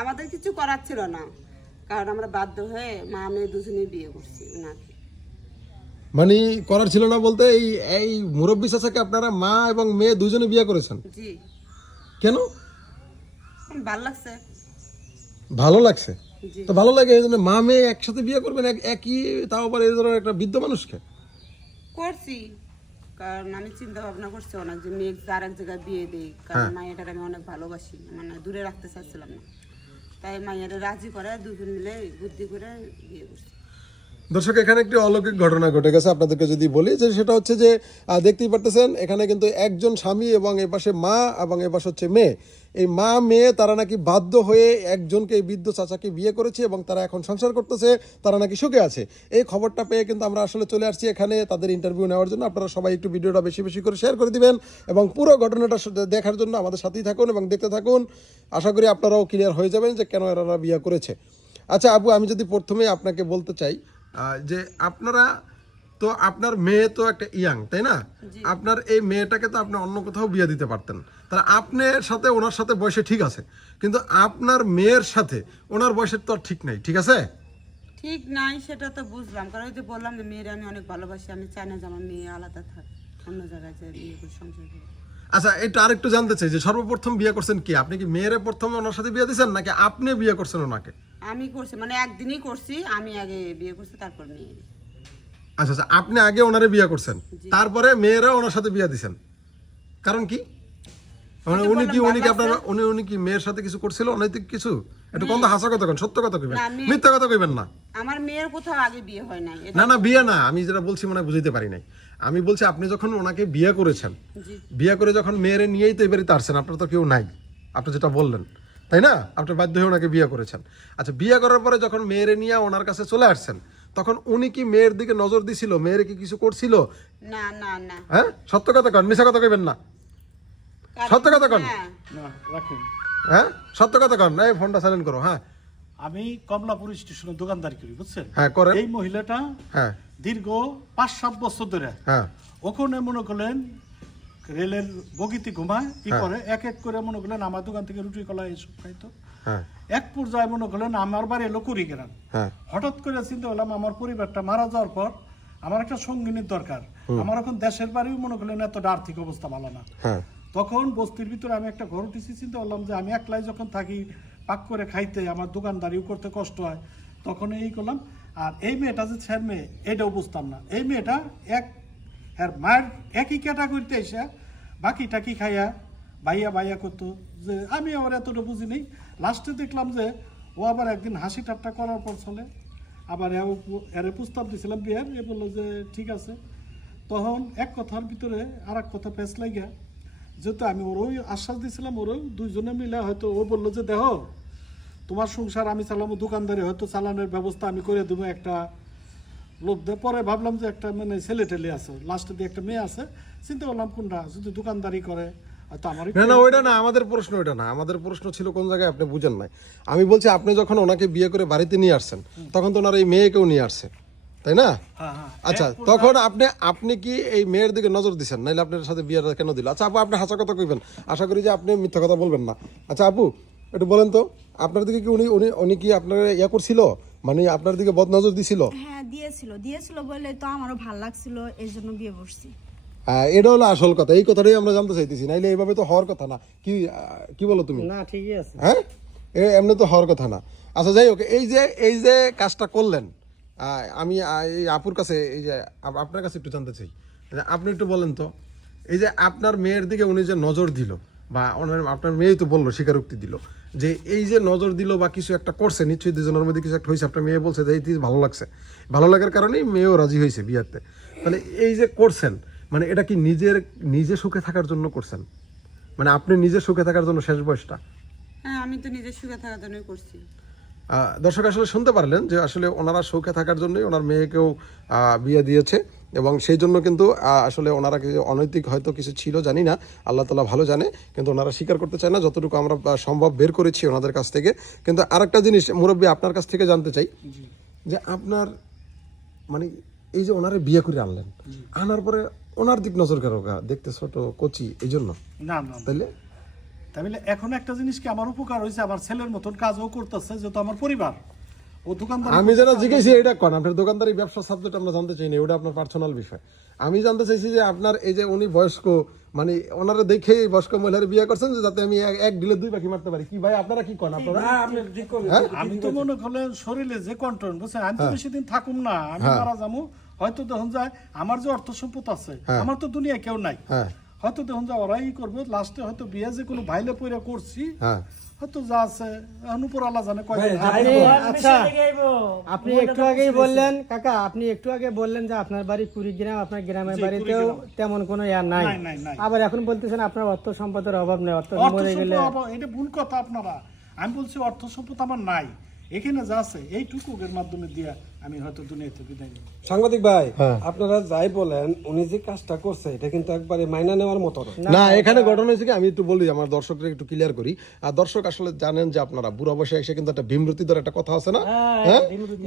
আমাদের কিছু করার ছিল না, কারণ আমরা বাধ্য হয়ে মা মেয়ে দুজনেই বিয়ে করছি ওনাকে। মানে করার ছিল না বলতে এই এই মুরব্বী চাচাকে আপনারা মা এবং মেয়ে দুজনে বিয়ে করেছেন? জি। কেন? ভালো লাগছে। ভালো লাগছে? জি। তো ভালো লাগে এই জন্য মা মেয়ে একসাথে বিয়ে করবেন, একই, তাও আবার এই ধরনের একটা বৃদ্ধ মানুষকে? করছি, কারণ আমি চিন্তা ভাবনা করছি অনেক যে মেয়ে আর এক জায়গায় বিয়ে দিই, কারণ মায়েটার আমি অনেক ভালোবাসি, মানে দূরে রাখতে চাচ্ছিলাম না, তাই মায়েরা রাজি করে দুজন মিলে বুদ্ধি করে বিয়ে করছি। দর্শক, এখানে একটি অলৌকিক ঘটনা ঘটে গেছে আপনাদেরকে যদি বলি, যে সেটা হচ্ছে যে দেখতেই পারতেছেন এখানে কিন্তু একজন স্বামী এবং এ পাশে মা এবং এ পাশে হচ্ছে মেয়ে। এই মা মেয়ে তারা নাকি বাধ্য হয়ে একজনকে, এই বৃদ্ধ চাচাকে বিয়ে করেছে এবং তারা এখন সংসার করতেছে, তারা নাকি সুখে আছে। এই খবরটা পেয়ে কিন্তু আমরা আসলে চলে আসছি এখানে তাদের ইন্টারভিউ নেওয়ার জন্য। আপনারা সবাই একটু ভিডিওটা বেশি বেশি করে শেয়ার করে দিবেন এবং পুরো ঘটনাটা দেখার জন্য আমাদের সাথেই থাকুন এবং দেখতে থাকুন। আশা করি আপনারাও ক্লিয়ার হয়ে যাবেন যে কেন এরা বিয়ে করেছে। আচ্ছা আপু, আমি যদি প্রথমে আপনাকে বলতে চাই যে আপনারা তো, আপনার মেয়ে তো একটা ইয়াং, তাই না? আপনার এই মেয়েটাকে তো আপনি অন্য কোথাও বিয়ে দিতে পারতেন, তাহলে আপনার সাথে ওনার সাথে বয়সে ঠিক আছে, কিন্তু আপনার মেয়ের সাথে ওনার বয়সের তো আর ঠিক নাই, ঠিক আছে? ঠিক নাই সেটা তো বুঝলাম, কারণ ওই যে বললাম যে মেয়েরা আমি অনেক ভালোবাসি, আমি চাই না যে আমার মেয়ে আলাদা থাক, অন্য জায়গায় যে বিয়ে করে সংসার করে। আচ্ছা, এটা আরেকটু জানতে চাই যে সর্বপ্রথম বিয়ে করছেন কি আপনি? কি মেয়ের প্রথমে ওনার সাথে বিয়ে দিয়েছেন নাকি আপনি বিয়ে করছেন ওনাকে? আমি করছি, মানে একদিনই করছি, আমি আগে বিয়ে করছি তারপর মেয়ে। আচ্ছা আচ্ছা, আপনি আগে ওনারে বিয়ে করছেন, তারপরে মেয়েরা ওনার সাথে বিয়ে দিয়েছেন, কারণ কি? মানে উনি কি আপনার উনি কি মেয়ের সাথে কিছু করছিল, অনৈতিক কিছু? একটু কোন হাসা কথা কন, সত্য কথা কইবেন, মিথ্যা কথা কইবেন না। আমার মেয়ের কোথাও আগে বিয়ে হয় নাই। না না, বিয়ে না, আমি যেটা বলছি মনে বুঝাইতে পারি নাই। আমি বলছি আপনি যখন ওনাকে বিয়ে করেছেন, বিয়ে করে যখন মেয়েরে নিয়েই তো এবারে আসছেন, আপনার তো কেউ নাই, আপনি যেটা বললেন, তাই না? আপনি বাধ্য হয়ে ওনাকে বিয়ে করেছেন। আচ্ছা, বিয়ে করার পরে যখন মেয়েরে নিয়ে ওনার কাছে চলে আসছেন, তখন উনি কি মেয়ের দিকে নজর দিছিল? মেয়েরে কি কিছু করছিল? না না না। হ্যাঁ, সত্য কথা কন, মিছা কথা কইবেন না, সত্য কথা কন। না রাখেন। হ্যাঁ, সত্য কথা কন। এই ফোনটা সাইলেন্ট করো। হ্যাঁ, আমি কমলাপুর স্টেশনে দোকানদারি করি, বুঝছেন? হ্যাঁ করেন। এই মহিলাটা হ্যাঁ দীর্ঘ 5-7 বছর ধরে হ্যাঁ ওখানে মনে করলেন রেলের বগিতে ঘুমায় কি করে, এক এক করে মনে করলেন আমার দোকান থেকে রুটি কলা এইসব খাইতো। হ্যাঁ এক পর্যায়ে মনে করলেন আমার বাড়ি এলো কুড়িগ্রাম। হ্যাঁ হঠাৎ করে চিন্তা করলাম আমার পরিবারটা মারা যাওয়ার পর আমার একটা সঙ্গিনীর দরকার। আমার এখন দেশের বাড়িও মনে করলেন এত আর্থিক অবস্থা ভালো না। হ্যাঁ তখন বস্তির ভিতরে আমি একটা ঘর উঠেছি, চিন্তা করলাম যে আমি একলাই যখন থাকি পাক করে খাইতে আমার দোকানদারিও করতে কষ্ট হয়, তখন এই করলাম। আর এই মেয়েটা যে ছেড় মেয়ে এটাও বুঝতাম না। এই মেয়েটা আর মায়ের একই ক্যাটাগরিতে এসে বাকি টাকি খাইয়া বাইয়া বাইয়া করতো, যে আমি আবার এতটা বুঝি নেই। লাস্টে দেখলাম যে ও আবার একদিন হাসি ঠাট্টা করার পর চলে আবার এর প্রস্তাব দিয়েছিলাম বিয়ের, এ বললো যে ঠিক আছে। তখন এক কথার ভিতরে আর এক কথা পেঁচ লাগিয়া, যেহেতু আমি ওরই আশ্বাস দিয়েছিলাম, ওরও দুইজনে মিলে হয়তো ও বললো যে দেখো তোমার সংসার আমি চালাবো, দোকানদারি হয়তো চালানোর ব্যবস্থা আমি করে দেবো একটা লোক দিয়ে। পরে ভাবলাম যে একটা মানে ছেলে টেলে আছে, লাস্টে দিয়ে একটা মেয়ে আছে, চিন্তা করলাম কোনটা যদি দোকানদারি করে হয়তো আমার। না না, ওইটা না আমাদের প্রশ্ন, ওইটা না আমাদের প্রশ্ন ছিল কোন জায়গায় আপনি বুঝেন নাই। আমি বলছি আপনি যখন ওনাকে বিয়ে করে বাড়িতে নিয়ে আসছেন, তখন তো ওনার এই মেয়েকেও নিয়ে আসছে, তাই না? হ্যাঁ হ্যাঁ। আচ্ছা, তখন আপনি কি এই মেয়ের দিকে নজর দিচ্ছেন, নাইলে আপনার সাথে বিয়েটা কেন দিল? আচ্ছা আপু, আপনি হাসা কথা কইবেন, আশা করি যে আপনি মিথ্যা কথা বলবেন না। আচ্ছা আপু, একটু বলেন তো, আপনার দিকে কি উনি উনি উনি কি আপনার ইয়া করছিল, মানে আপনার দিকে বদ নজর দিছিল? হ্যাঁ দিয়েছিল বলে তো আমারও ভালো লাগছিল, এই জন্য বিয়ে করছি। এটা হলো আসল কথা, এই কথাটাই আমরা জানতে চাইতেছি, নাইলে এইভাবে তো হওয়ার কথা না। কি বলো তুমি? না ঠিকই আছে। হ্যাঁ, এমনি তো হওয়ার কথা না। আচ্ছা যাই হোক, এই যে কাজটা করলেন, আমি এই আপুর কাছে, এই যে আপনার কাছে একটু জানতে চাই, আপনি একটু বলেন তো, এই যে আপনার মেয়ের দিকে উনি যে নজর দিল, বা আপনার মেয়ে তো বললো, স্বীকারোক্তি দিল যে এই যে নজর দিল বা কিছু একটা করছে, নিশ্চয়ই দুজনের মধ্যে কিছু একটা হয়েছে, আপনার মেয়ে বলছে যে এই ভালো লাগছে, ভালো লাগার কারণেই মেয়েও রাজি হয়েছে বিয়াতে। তাহলে এই যে করছেন, মানে এটা কি নিজে সুখে থাকার জন্য করছেন? মানে আপনি নিজে সুখে থাকার জন্য শেষ বয়সটা? হ্যাঁ, আমি তো নিজের সুখে থাকার জন্যই করছি। দর্শক আসলে শুনতে পারলেন যে আসলে ওনারা সুখে থাকার জন্যই ওনার মেয়েকেও বিয়ে দিয়েছে, এবং সেই জন্য কিন্তু আসলে ওনারা কিছু অনৈতিক হয়তো কিছু ছিল, জানি না, আল্লাহ তাআলা ভালো জানে, কিন্তু ওনারা স্বীকার করতে চায় না, যতটুকু আমরা সম্ভব বের করেছি ওনাদের কাছ থেকে। কিন্তু আরেকটা জিনিস মুরব্বী আপনার কাছ থেকে জানতে চাই, যে আপনার মানে এই যে ওনারে বিয়ে করে আনলেন, আনার পরে ওনার দিক নজর কারো দেখতে ছোট কচি, এই জন্য না না তাইলে তাই বলে এখন একটা জিনিস কি আমার উপকার হয়েছে, আমার ছেলের মতন কাজও করতেছে, যেহেতু আমার পরিবার ও দোকানদার। আমি যেটা জিজ্ঞেসি এটা কোন আপনার দোকানদারি ব্যবসা সাবজেক্ট আমরা জানতে চাই না, ওটা আপনার পার্সোনাল বিষয়। আমি জানতে চাইছি যে আপনার এই যে উনি বয়স্ক, মানে ওনারা দেখে বয়স্ক মহিলার বিয়ে করছেন যে যাতে আমি এক ডিলে 2 পাখি মারতে পারি। কি ভাই আপনারা কি কোন আপনারা? আমি তো মনে করলেন শরীরে যে কন্ট্রোল বুঝছেন, আমি তো বেশি দিন থাকুম না, আমি মারা যাবো হয়তো। দেখুন যায় আমার যে অর্থ সম্পদ আছে, আমার তো দুনিয়ায় কেউ নাই, হ্যাঁ হয়তো দেখুন যা ওরাই করবো লাস্টে, হয়তো বিয়ে যে কোনো ভাইলে পয়রা করছি, হ্যাঁ হয়তো যা আছে অনুপুর আল্লাহ জানে কয়। আচ্ছা আপনি একটু আগেই বললেন কাকা, আপনি একটু আগে বললেন যে আপনার বাড়ি কুড়িগ্রাম, আপনার গ্রামের বাড়িতেও তেমন কোনো ইয়া নাই। নাই। আবার এখন বলতেছেন আপনার অর্থ সম্পদের অভাব নেই, অর্থ অর্থ মরে গেলে। সম্পদ এটা ভুল কথা আপনারা। আমি বলছি অর্থ সম্পদ আমার নাই, এখানে যা আছে এইটুকু এর মাধ্যমে দিয়ে আমি হয়তো দুনিয়াতে বিদায় নিব। সাংবাদিক ভাই, আপনারা যাই বলেন উনি যে কাজটা করছে এটা কিন্তু একবারে মাইনা নেওয়ার মতো না। না, এখানে ঘটনা হয়েছে কি, আমি একটু বলি আমার দর্শকদের একটু ক্লিয়ার করি। আর দর্শক আসলে জানেন যে আপনারা বুড়া বয়সে এসে কিন্তু একটা ভীমরতি ধরে একটা কথা আছে না, হ্যাঁ,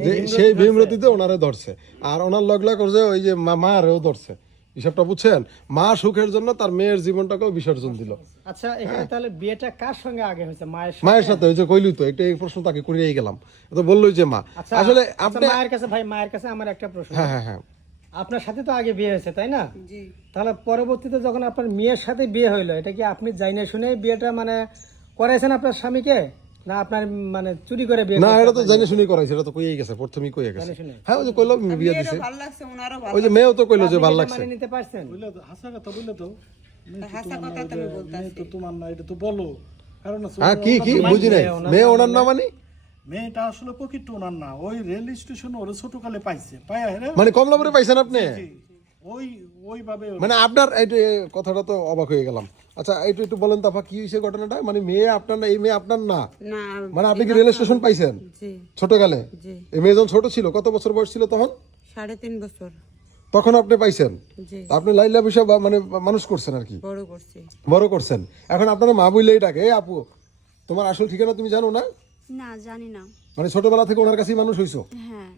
যে সেই ভীমরতিতে ওনারে ধরছে, আর ওনার লগলা করছে ওই যে মারেও ধরছে। হিসাবটা বুঝছেন? মা সুখের জন্য তার মেয়ের জীবনটাকেও বিসর্জন দিল। আচ্ছা এখানে তাহলে বিয়েটা কার সঙ্গে আগে হয়েছে? মায়ের সাথে হয়েছে, কইলি তো এটা, এই প্রশ্ন তাকে করিয়েই গেলাম, তো বললোই যে মা। আচ্ছা আসলে আচ্ছা, আপনি মায়ের কাছে ভাই, মায়ের কাছে আমার একটা প্রশ্ন। হ্যাঁ হ্যাঁ হ্যাঁ আপনার সাথে তো আগে বিয়ে হয়েছে তাই না? জি। তাহলে পরবর্তীতে যখন আপনার মেয়ের সাথে বিয়ে হইলো, এটা কি আপনি জাইনা শুনে বিয়েটা মানে করাইছেন আপনার স্বামীকে, না আপনার মানে চুরি করে বিয়ে? না, এটা তো জানি শুনি করাইছে, এটা তো কইই গেছে, প্রথমেই কইয়ে গেছে। হ্যাঁ, ওই যে কইলো বিয়ে দিছে, ভালো লাগছে, ওনারও ভালো ওই যে মেয়েও তো কইলো যে ভালো লাগছে। মানে নিতে পারছেন? বুঝলে তো হাসা কথা, বুঝলে তো হাসা কথা তুমি বলতে মেয়ে তো তোমার না, এটা তো বলো। কারণ আছে হ্যাঁ কি কি বুঝি নাই, মেয়ে ওনার না মানে? মেয়েটা আসলে প্রকৃত ওনার না, ওই রেল স্টেশন ওরে ছোটকালে পাইছে, পায়া হেরে মানে কমলাপুরে পাইছেন আপনি? ওই ওইভাবে মানে আপনার এইটা কথাটা তো অবাক হয়ে গেলাম। আচ্ছা এইটু একটু বলেন তো আপা, কি হয়েছে ঘটনাটা? মানে মেয়ে আপনার না, এই মেয়ে আপনার না, না। মানে আপনি কি রেল স্টেশন পাইছেন জি ছোটকালে? জি। এই মেয়ে যখন ছোট ছিল, কত বছর বয়স ছিল তখন? 3.5 বছর। তখন আপনি পাইছেন? জি। তা আপনি লাইলা বিষয় মানে মানুষ করছেন আর কি, বড় করছি। বড় করছেন। এখন আপনারা মা বললেই ডাকে, এই আপু তোমার আসল ঠিকানা তুমি জানো না? না জানি না। মানে ছোটবেলা থেকে ওনার কাছেই মানুষ হইছো, হ্যাঁ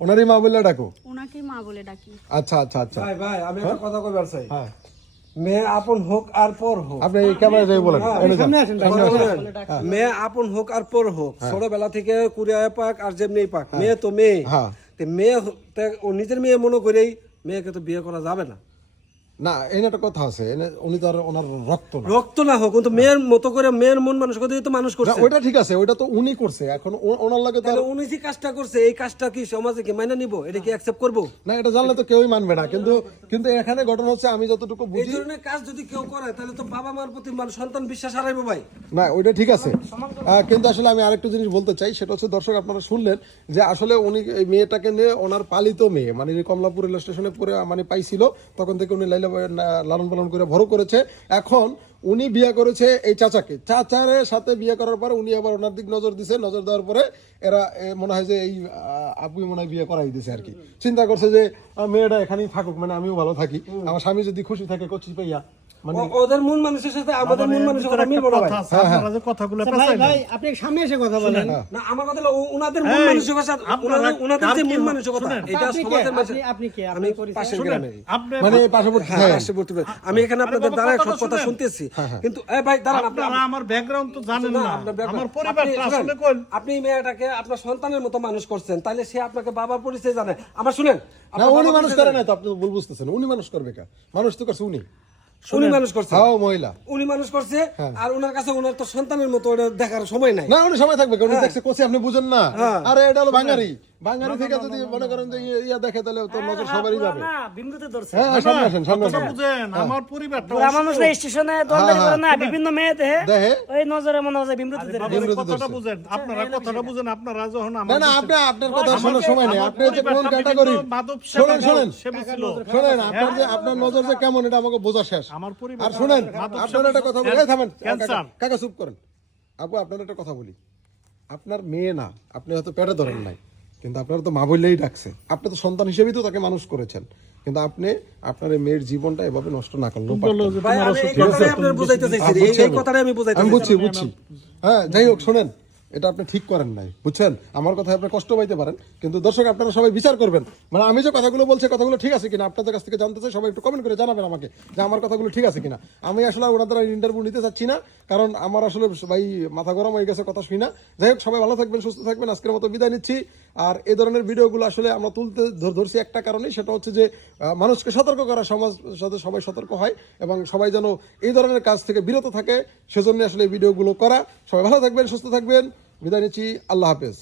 ওনারই মা বললে ডাকো? ওনাকে মা বলে ডাকি। আচ্ছা আচ্ছা আচ্ছা, ভাই ভাই আমি একটা কথা কইবার চাই। হ্যাঁ মেয়ে আপন হোক আর পর হোক, আপনি এই ক্যামেরা যাই বলেন, এনে যান। সামনে আসেন ভাই, সামনে আসেন। শুনেন, মেয়ে আপন হোক আর পর হোক, ছোটবেলা থেকে কুড়িয়ে পাক আর যেমনি পাক, মেয়ে তো মেয়ে। হ্যাঁ। তে মেয়ে ও নিজের মেয়ে মনে করেই মেয়েকে তো বিয়ে করা যাবে না। না, এনে একটা কথা আছে, উনি তো আর ওনার রক্ত না। রক্ত না হোক, কিন্তু মেয়ের মতো করে মেয়ের মন মানসিকতা দিয়ে তো মানুষ না, করছে। ওইটা ঠিক আছে, ওইটা তো উনি করছে। এখন ওনার লাগে তো তাহলে আর- উনি যে কাজটা করছে, এই কাজটা কি সমাজে কি মাইনা নিব? এটা কি অ্যাকসেপ্ট করবো? না, এটা জানলে তো কেউই মানবে না। কিন্তু কিন্তু এখানে ঘটনা হচ্ছে, আমি যতটুকু এই বুঝি, ধরনের কাজ যদি কেউ করে তাহলে তো বাবা মার প্রতি সন্তান বিশ্বাস হারাইবো ভাই। না ওইটা ঠিক আছে। কিন্তু আসলে আমি আরেকটু জিনিস বলতে চাই, সেটা হচ্ছে দর্শক আপনারা শুনলেন যে আসলে উনি এই মেয়েটাকে নিয়ে, ওনার পালিত মেয়ে, মানে কমলাপুর রেল স্টেশনে পরে মানে পাইছিল, তখন থেকে উনি লালন পালন করে বড় করেছে। এখন উনি বিয়ে করেছে এই চাচাকে, চাচারের সাথে বিয়ে করার পরে উনি আবার ওনার দিক নজর দিছে, নজর দেওয়ার পরে এরা মনে হয় যে এই আপু মনে হয় বিয়ে করাই দিছে আর কি। চিন্তা করছে যে মেয়েটা এখানেই থাকুক, মানে আমিও ভালো থাকি, আমার স্বামী যদি খুশি থাকে কচি পাইয়া, মানে ওদের মন মানুষের সাথে আমাদের মন মানুষের কথা মিলবো না ভাই। কথা আছে, আপনারা যে কথাগুলো আচ্ছা, ভাই পেছাইলেন। ভাই আপনি সামনে এসে কথা বলেন। না আমার কথা হলো ওনাদের মন মানসিকতা, ওনাদের যে মন মানসিকতা, এটা আপনি কে? সমাজের মানুষের। আপনি কে? আমি আপনার পরিচয়? পাশের গ্রামেরই। আপনি মানে পার্শ্ববর্তী। হ্যাঁ, পার্শ্ববর্তী গ্রাম। আমি এখানে আপনাদের দ্বারা সব কথা শুনতেছি, কিন্তু এই ভাই দাঁড়ান, আপনারা আমার ব্যাকগ্রাউন্ড তো জানেন না, আপনার ব্যাপার- আমার পরিবারটা আপনি আসলে শুনেন, কোন আপনি এই মেয়েটাকে আপনার সন্তানের মতো মানুষ করছেন, তাহলে সে আপনাকে বাবার পরিচয় জানে। আমার শুনেন, না, আপনার উনি বাবার মানুষ পরিচয় করে জানে। না তো, আপনি তো ভুল বুঝতেছেন। উনি মানুষ করবে কা? মানুষ তো করছে উনি, উনি মানুষ করছে, হাও মহিলা। উনি মানুষ করছে, আর ওনার কাছে ওনার তো সন্তানের মতো ওটা দেখার সময় নাই। না, উনি সময় থাকবে, কারণ উনি দেখছে কোচে, আপনি বুঝেন না। আরে এটা হলো বাঙালি, বাঙালি থেকে যদি মনে করেন যে ইয়া দেখে, তাহলে তো নজর সবারই যাবে। না বিন্দুতে ধরছে। হ্যাঁ, সামনে আসেন, সামনে কথাটা আসেন। বুঝেন, আমার পরিবারটা বুড়া মানুষ না স্টেশনে দরদারি করে না, বিভিন্ন মেয়ে দেহে দেখে ওই নজরে মনে হয় বিন্দুতে ধরে। বাবার বিমরতি কথাটা ধরছে। বুঝেন, আপনারা কথাটা বুঝেন। আপনারা যখন না আমার না, আপনার কথা শোনার সময় নেই। আমার আপনি হচ্ছে কোন পরিবারটা ক্যাটাগরি, বিভিন্ন মাদক শোনেন শোনেন সেবী ছিল। শোনেন, আপনার যে আপনার নজর যে কেমন, এটা আমাকে বোঝা শেষ। আমার পরিবার আর শোনেন, আপনার একটা কথা বলি, এই থামেন, ক্যান্সার। কাকা চুপ করেন। আপু আপনার একটা কথা বলি, আপনার মেয়ে না, আপনি হয়তো পেটে ধরেন নাই, কিন্তু আপনার তো মা বললেই ডাকছে। আপনি তো সন্তান হিসেবেই তো তাকে মানুষ করেছেন, কিন্তু আপনি আপনার এই মেয়ের জীবনটা এভাবে নষ্ট না করলেও পারতেন। ভাই আমি এই কথাটাই আপনার বুঝাইতে চাইছি, এই কথাটাই আমি বুঝাইতে আমি চাইছি। বুঝছি। হ্যাঁ, যাই হোক, শোনেন, এটা আপনি ঠিক করেন নাই, বুঝছেন? আমার কথা আপনি কষ্ট পাইতে পারেন, কিন্তু দর্শক আপনারা সবাই বিচার করবেন, মানে আমি যে কথাগুলো বলছি কথাগুলো ঠিক আছে কিনা আপনাদের কাছ থেকে জানতে চাই। সবাই একটু কমেন্ট করে জানাবেন আমাকে যে আমার কথাগুলো ঠিক আছে কিনা। আমি আসলে ওনাদের ইন্টারভিউ নিতে চাচ্ছি না, কারণ আমার আসলে ভাই মাথা গরম হয়ে গেছে কথা শুনি না। যাই হোক, সবাই ভালো থাকবেন, সুস্থ থাকবেন, আজকের মতো বিদায় নিচ্ছি। আর এই ধরনের ভিডিওগুলো আসলে আমরা তুলতে ধরছি একটা কারণে, সেটা হচ্ছে যে মানুষকে সতর্ক করা, সমাজ সাথে সবাই সতর্ক হয় এবং সবাই যেন এই ধরনের কাজ থেকে বিরত থাকে, সেজন্য আসলে এই ভিডিওগুলো করা। সবাই ভালো থাকবেন, সুস্থ থাকবেন, বিদায় নিচ্ছি, আল্লাহ হাফেজ।